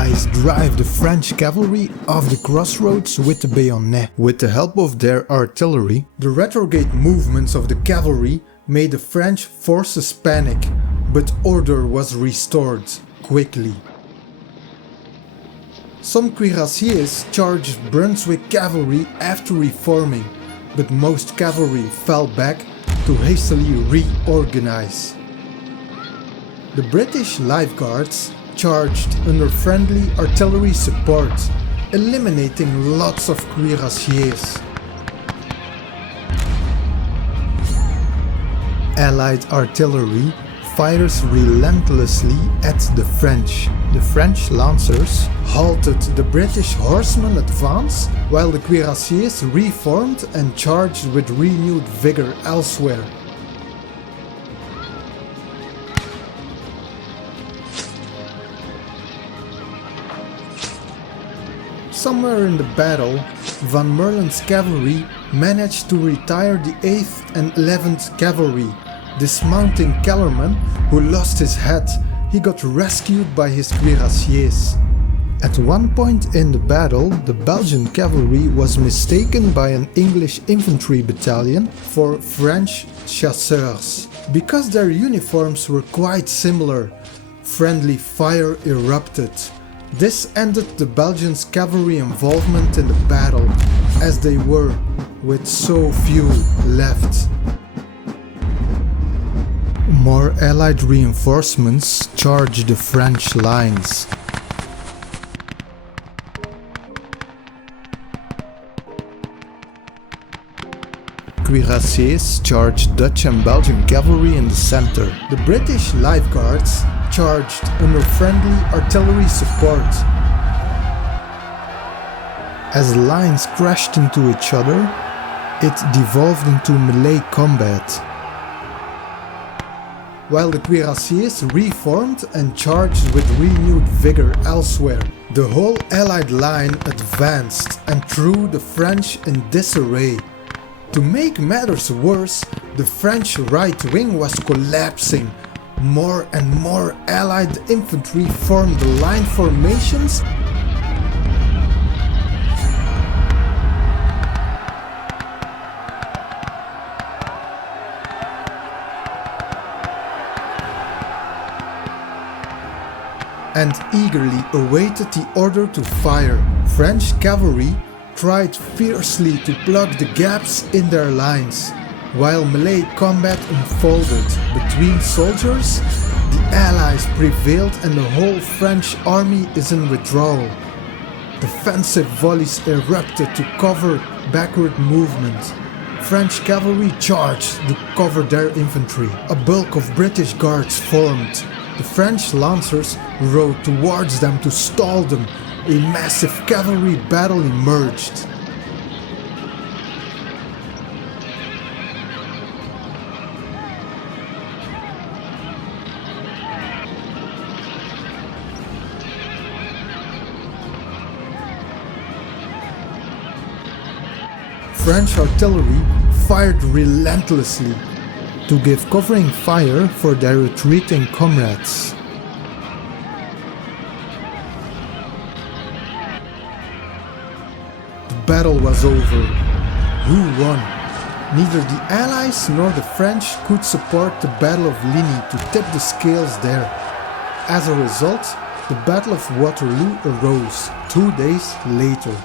Allies drive the French cavalry off the crossroads with the bayonet. With the help of their artillery, the retrograde movements of the cavalry made the French forces panic, but order was restored quickly. Some cuirassiers charged Brunswick cavalry after reforming, but most cavalry fell back to hastily reorganize. The British Life Guards charged under friendly artillery support, eliminating lots of cuirassiers. Allied artillery fires relentlessly at the French. The French lancers halted the British horsemen advance, while the cuirassiers reformed and charged with renewed vigor elsewhere. Somewhere in the battle, Van Merlen's cavalry managed to retire the 8th and 11th Cavalry. Dismounting Kellerman, who lost his head, he got rescued by his cuirassiers. At one point in the battle, the Belgian cavalry was mistaken by an English infantry battalion for French chasseurs. Because their uniforms were quite similar, friendly fire erupted. This ended the Belgians' cavalry involvement in the battle, as they were, with so few left. More Allied reinforcements charged the French lines. Cuirassiers charged Dutch and Belgian cavalry in the center. The British Life Guards charged under friendly artillery support. As lines crashed into each other, it devolved into melee combat. While the cuirassiers reformed and charged with renewed vigor elsewhere. The whole Allied line advanced and threw the French in disarray. To make matters worse, the French right wing was collapsing. More and more Allied infantry formed the line formations and eagerly awaited the order to fire. French cavalry tried fiercely to plug the gaps in their lines. While melee combat unfolded between soldiers, the Allies prevailed and the whole French army is in withdrawal. Defensive volleys erupted to cover backward movement. French cavalry charged to cover their infantry. A bulk of British guards formed. The French lancers rode towards them to stall them. A massive cavalry battle emerged. French artillery fired relentlessly to give covering fire for their retreating comrades. The battle was over. Who won? Neither the Allies nor the French could support the Battle of Ligny to tip the scales there. As a result, the Battle of Waterloo arose 2 days later.